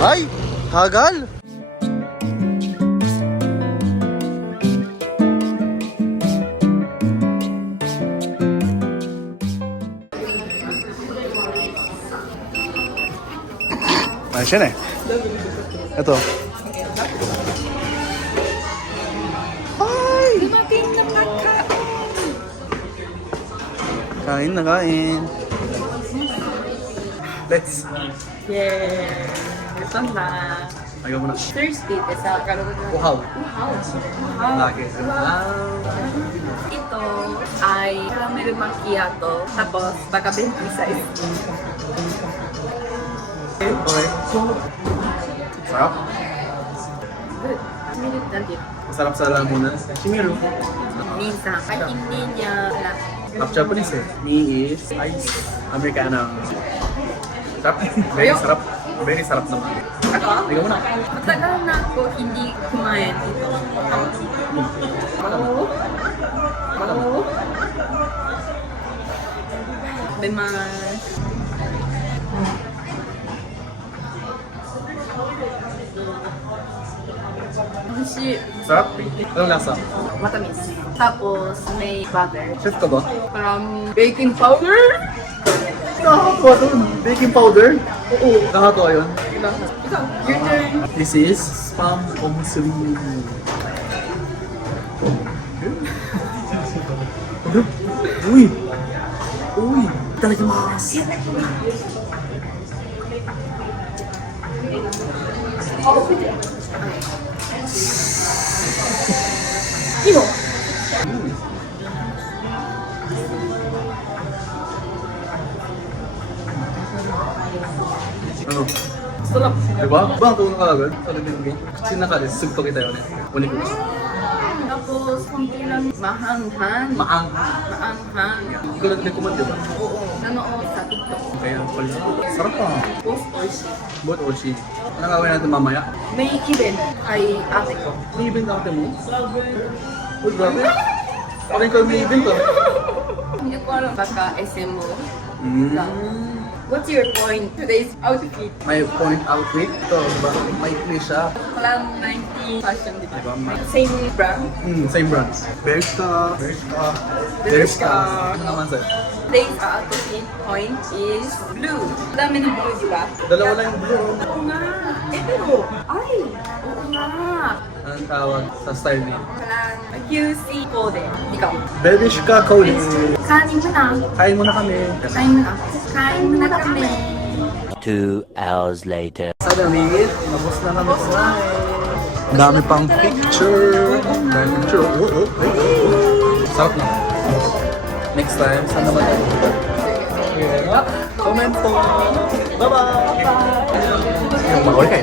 Ay! Tagal! Ayos yan eh. Ito. Ay! Dumating na pagkain! Kain na kain. Let's. Yeah! Ito na. Ayaw mo na. Thursday, sa kalungan na. Uhaw. Wow! Lagi. Ito ay caramel macchiato. Tapos, baka 26. Okay. Sarap. Good. Minute na din. Masarap sa lamunan. Shimiru. Minsan, pag hindi niya alam. Half Japanese eh. Me is ice Americano. Sarap. Very sarap. Very sarap naman. Ako? Ikaw muna. Matagal na ako hindi kumain dito. Oh. Oh. Bemas. Oishi. Sarap. Anong lasa? Matamis. Tapos may butter. Chef ka ba? Parang baking powder. Nakakatuwa dun. Baking powder? Oo. Nakakatuwa yun. Ikaw, your turn. This is spam omusuri. Uy! Uy! Talaga mas! Ino. Ano? Sarap. Diba? Bang tulong ka agad? Sa libin mo. Sinakalis, sugto kita yun eh. Unik mo. Tapos, konti lang mahanghang. Maanghang. Maanghang. Ikaw lang nagkumad, diba? Oo. Nanood sa TikTok. Kaya pala. Sarap pa. Post oishi. Both oshi. Anong gawin natin mamaya? May event kay ate ko. May event na ate mo? Uy, grabe. Parang ikaw may event ah. Hindi ko alam baka SM mo. Mm. What's your point? Today's outfit. May point outfit. Ito, diba? May clear siya. Walang 90 fashion, di ba? Diba? Same brand. Same brand. Bershka. Bershka. Bershka. Ano naman sa'yo? Today's outfit point is blue. Dami ng blue, di ba? Dalawa lang yung blue. Oo nga. Eh, pero, ay, oo nga. Anong tawag sa style niya? Parang QC code. Ikaw. Bershka Cody. Kanin mo na. Kain muna kami. Kain mo na. Kain mo na kami. 2 hours later. Sa damit, nabos na kami kumain. Ang dami pang picture. Dami picture. Sarap na. Next time, saan naman tayo? Comment po. Bye-bye! Yung makawal ka